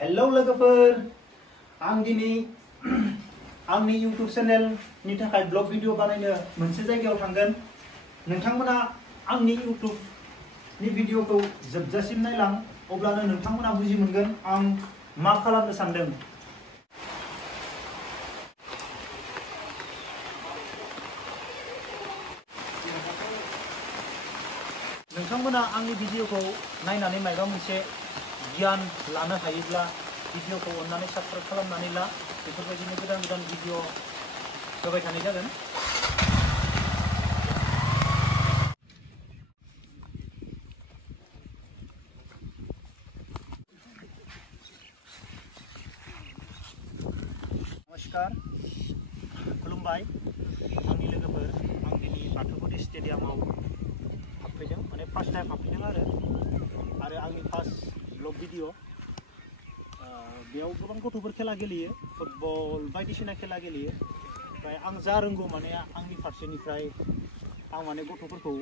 Hello लोगोफोर आं दिनै आंनि YouTube चेनेल नि थाखाय ब्लग भिडिअ बानायनो मोनसे जायगायाव थांगोन। नोंथांमोना आंनि YouTube नि भिडिअखौ जोबजासिम नायलां अब्लानो नोंथांमोना बुजि मोनगोन आं मा खालामनो सानदों। नोंथांमोना आंनि भिडिअखौ नायनानै मायबा मोनसे गियान लानो हायोब्ला भिडिअखौ अन्नानै साबस्क्राइब खालामनानै ला। बेफोरबायदिनो गोदान गोदान भिडिअ होबाय थानाय जागोन। नमस्कार, खुलुमबाय आंनि लोगोफोर। आं दिनै बाथौगुरि स्टेडियामाव हाबफैदों, माने फार्स्ट टाइम हाबफैदों आरो आंनि फार्स्ट ब्लग भिडिअ। बेयाव गोबां गथ'फोर खेला गेलेयो, फुटबल बायदिसिना खेला गेलेयो। ओमफ्राय आं जा रोंगौ माने आंनि फारसेनिफ्राय आं माने गथ'फोरखौ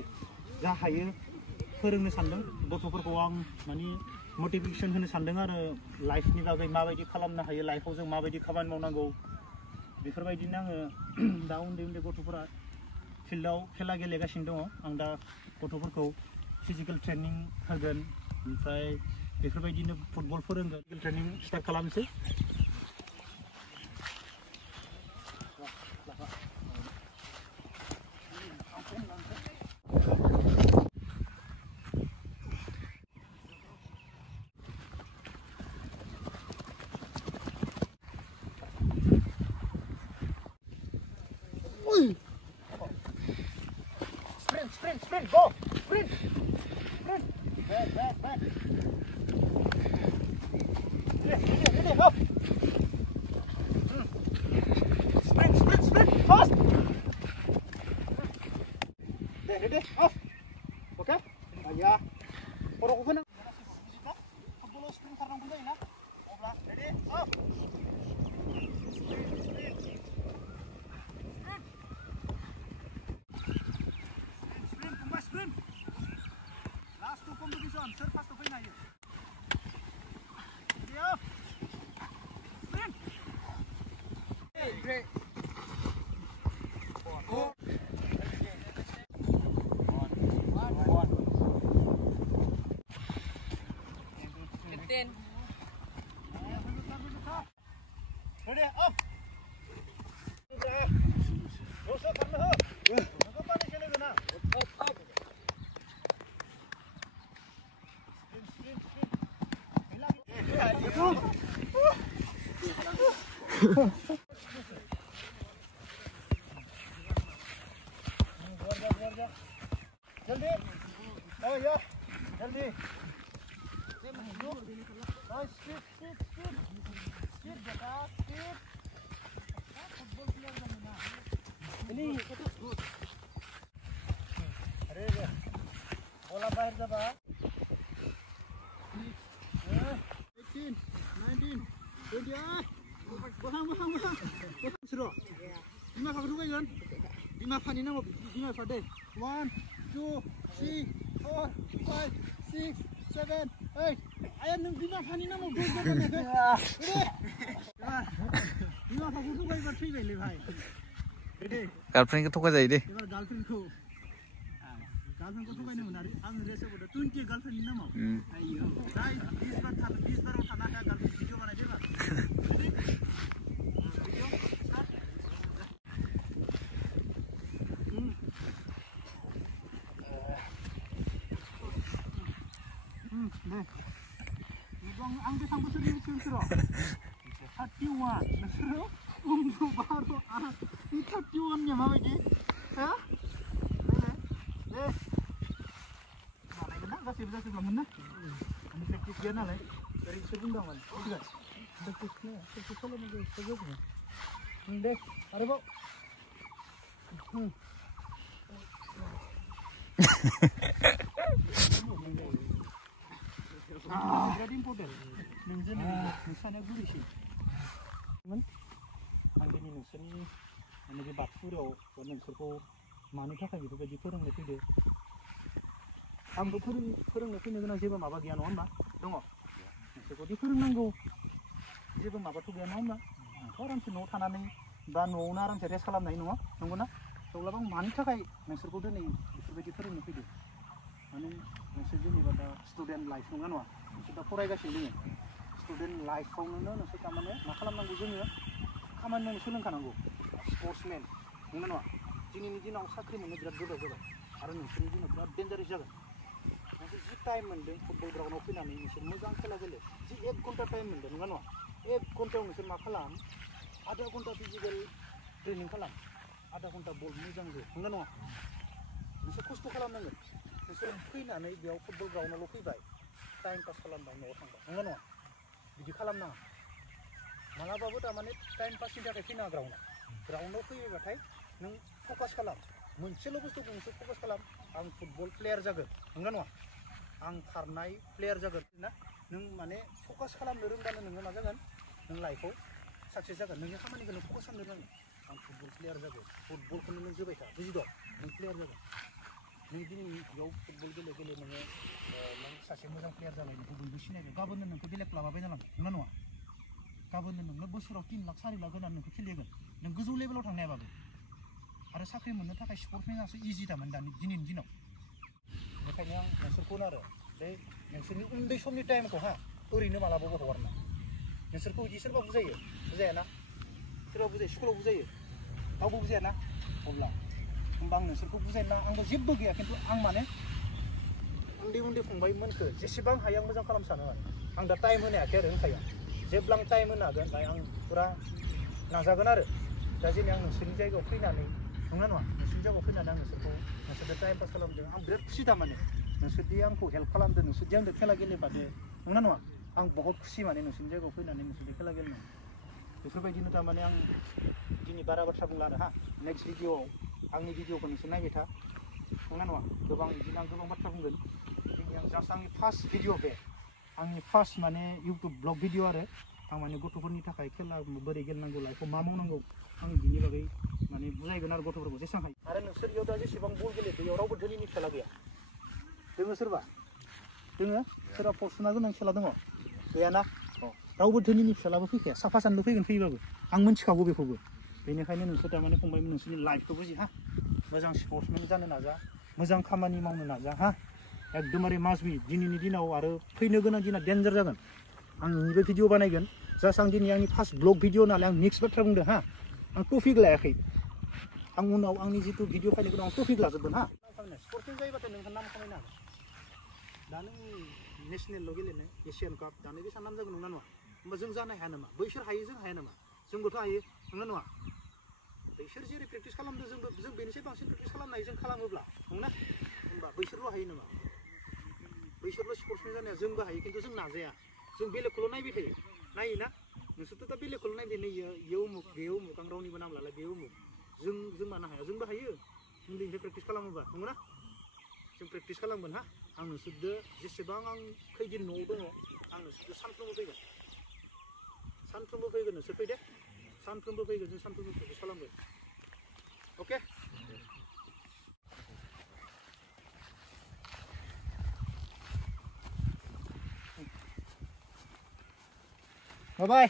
जा हायो फोरोंनो सानदों। गथ'फोरखौ आं माने मटिभेसन होनो सानदों आरो लाइफनि बागै माबायदि खालामनो हायो, लाइफआव जों माबायदि खामानि मावनांगौ बेफोरबायदिनो आङो दा उन्दै उन्दै गथ'फोरा फिल्डआव खेला गेलेगासिनो दङ। आं दा गथ'फोरखौ फिजिकेल ट्रेनिं होगोन, ओमफ्राय बेफोरबायदिनो फुटबल फोरोंगोन। फिजिकेल ट्रेनिं स्टार्ट खालामसै। Sprint, go! Sprint! Back. Ready, up! Sprint, fast! Ready, off! Okay? Ya, orang kena. Football sprint karena benda ini, oblah, ready, off! Sprint! Last two competition, sir, fast of na ye. Ready, off! Sprint! Hey, great! One. Captain. Ready, off! Dosa karena ho. Apa panik kena guna? Up. Sprint. Hilang. Keluar. Jaldi. Oh ya, jaldi. Nice, speed. Speed, dekat, speed. Football player banana. Ini good. Ready. Bola bahir jaba. 18, 19, 20. Bahang. Seru. Lima kali dua kan? Lima kali nama. Lima pada. 1, 2, 3, 4, 5, 6, 7, 8. Ayam nung lima kali nama. Ready. Lima kali dua kan berarti beli bhai. Ready. Girlfriend ko thukka jai de. Ebar girlfriend ko thukka nahi hunari. Ang rese boda 20 girlfriend nama. Ayo. Dai 20 bar uthana hai girlfriend video banai deba. Ready. Video start. Deh. Ibang ang desang besar siro. 31. Nasiro. Baru ini 31 nya mama ini. Ya? Deh. Mana kena kasih belum mana? Ini praktis dia nalai. Dari sebelum man. Udah. Praktisnya kalau mau sebelumnya. Deh, ada kok. Jadi important. Misalnya guru sih. आं दिनै नोंसोरनि माने बे बाथौफोराव नोंसोरखौ मानि थाखाय बेफोरबायदि फोरोंनो फैदो। आंबो फोरोंनो फैनो गोनां जेबो माबा गैया नङा होमबा? दङ। नोंसोरखौदि फोरोंनांगौ जेबो माबाथ' गैया नङा होमबा आंथ' आरामसे न'आव थानानै बा न'आवनो आरामसे रेस्ट खालामनो हायो नङा नंगौना थेवब्लाबो आं मानि थाखाय नोंसोरखौ दिनै बेफोरबायदि फोरोंनो फैदों माने नोंसोर जेनेबा दा स्टुडेन्ट लाइफ नङा नङा नोंसोर दा फरायगासिनो दङ स्टुडेन्ट लाइफआवनो नोंसोर थारमाने मा खालामनांगौ जोङो खामानि मावनो सोलोंखानांगौ स्पर्ट्समेन नंगौना नङा दिनैनि दिनाव साख्रि मोननो बिराद गोब्राब जाबाय आरो नोंसोरनि दिनाव बिराद डेन्जारेस जागोन नोंसोर जि टाइम मोन्दों फुटबल ग्राउन्डआव फैनानै नोंसोर मोजां खेला गेले जि 1 घन्टा टाइम मोन्दों नङा नङा 1 घन्टायाव नोंसोर मा खालाम आधा घन्टा फिजिकेल ट्रेनिं खालाम आधा घन्टा बल मोजां जो नंगौ नङा नोंसोर खस्थ' खालामनांगोन नोंसोर फैनानै बेयाव फुटबल ग्राउन्डआवल' फैबाय टाइम पास खालामबाय न'आव थांबाय नंगौ नङा बिदि खालामनाङा मालाबाबो थारमाने टाइम पासनि थाखाय फैनाङा ग्राउन्डआव फैयोबाथाय नों फकास खालाम मोनसेल' बुस्थुखौ नोंसोर फकास खालाम आं फुटबल प्लेयार जागोन नंगौ नङा आं खारनाय प्लेयार जागोन ना नों माने फकास खालामनो रोंबानो नोङो मा जागोन नों लाइफआव साक्सेस जागोन नोंनि खामानिखौ नों फकास खालामनो रोंगोन आं फुटबल प्लेयार जागोन फुटबलखौनो नों जोबाय था बुजिदों नों प्लेयार जागोन नों दिनै बेयाव फुटबल गेले गेले नोङो नों सासे मोजां प्लेयार जाबाय नोंखौ बयबो सिनायगोन गाबोननो नोंखौ बेलेग लाबाय जालांगोन नंगौ नङा गाबोननो नोंनो बोसोराव 3 लाख 4 लाख होनानै नोंखौ खेलेगोन नों गोजौ लेभेलाव थांनो हायाबाबो आरो साख्रि मोननो थाखाय स्पर्ट्समेनासो इजि थारमोन दिनैनि दिनाव बेखायनो आं नोंसोरखौनो आरो बे नोंसोरनि उन्दै समनि टाइमखौ ओरैनो मालाबाबो हगारना नोंसोरखौ बिदि सोरबा बुजायाना सोरबा बुजायो स्कुलाव बुजायो रावबो बुजायाना अब्ला होमबा आं नोंसोरखौ बुजायना आंबो जेबो गैया खिन्थु आं माने उन्दै फंबायमोनखौ जेसेबां हायो आं मोजां खालामनो सानो आं दा टाइम होनो हायाखै आरो होनखायो जेब्ला आं टाइम होनो हागोन दायो आं फुरा नाजागोन आरो दा जेने आं नोंसोरनि जायगायाव फैनानै नङा नङा नोंसोरनि जायगायाव फैनानै आं नोंसोरजों टाइम पास खालामदों आं बिराद खुसि थारमाने नोंसोरदि आंखौ हेल्प खालामदों नोंसोरदि आंजों खेला गेलेफादो नङा नङा आं बहुत खुसि माने नोंसोरनि जायगायाव फैनानै नोंसोरदि खेला गेलेनो बेफोरबायदिनो थारमाने आं दिनै बारा बाथ्रा बुंला आरो नेक्स्ट भिडिअआव आंनि भिडिअखौ नोंसोर नायबाय था नङा नङा गोबां बिदिनो आं गोबां बाथ्रा बुंगोन दिनै आं जास्ट आंनि फार्स्ट भिडिअ बे आंनि फार्स्ट माने इउटुब ब्लग भिडिअ आरो आं माने गथ'फोरनि थाखाय खेला बोरै गेलेनांगौ लाइफआव मा मावनांगौ आं बिनि बागै माने बुजायगोन आरो गथ'फोरखौ जेसेबां हायो आरो नोंसोर इयाव दा जेसेबां बल गेलेदो इयाव रावबो धोनिनि खेला गैया दोङो सोरबा दोङो सोरबा फर्सुना गोनां खेला दङ गैयाना रावबो धोनिनि फिसालाबो फैखाया साफा सानैल' फैगोन फैबाबो आं मिन्थिखागौ बेखौबो बेनिखायनो नोंसोर थारमाने फंबायमोन नोंसोरनि लाइफखौ बुजि मोजां स्पर्ट्समेन जानो नाजा मोजां खामानि मावनो नाजा एकदमबारे मास्ट बि दिनैनि दिनाव आरो फैनो गोनां दिना डेन्जार जागोन आं नोंनिबो भिडिअ बानायगोन जास्ट आं दिनै आंनि फार्स्ट ब्लग भिडिअ नालाय आं मिक्स बाथ्रा बुंदों आं टपिक लायाखै आं उनाव आंनि जितु भिडिअ फायनो गोनां आं टपिक लाजोबगोन स्पर्ट्समेन जायोबाथाय नोंहा नाम खामायनो हागोन दा नों नेसनेलल' गेलेनो एसियान काप दानो बेसेबां नाम जागोन नङा होमबा जों जानो हाया नामा बैसोर हायो जों हाया नामा जोंबोथ' हायो नङा बैसोर जेरै प्रेक्टिस खालामदों जों बेनिसाय बांसिन प्रेक्टिस खालामनो हायो जों खालामोब्ला नंना होमबा बैसोरल' हायो नामा बैसोरल' स्पर्ट्समेन जानाया जोंबो हायो खिन्थु जों नाजाया जों बेलेगखौल' नायबाय थायो नायोना नोंसोरथ' दा बेलेगखौल' नायबाय नै इयो उमुक बेयो उमुक आं रावनिबो नाम लाला बेयो उमुक जों मानो हाया जोंबो हायो उन्दैनिफ्राय प्रेक्टिस खालामोबा नंगौना जों प्रेक्टिस खालामगोन आं नोंसोरदो जेसेबां आं खैदिन न'आव दङ आं नोंसोरदो सानफ्रोमबो फैगोन नोंसोर फै दे सानफ्रोमबो फैगोन जों सानफ्रोमबो प्रेक्टिस खालामगोन अके बाय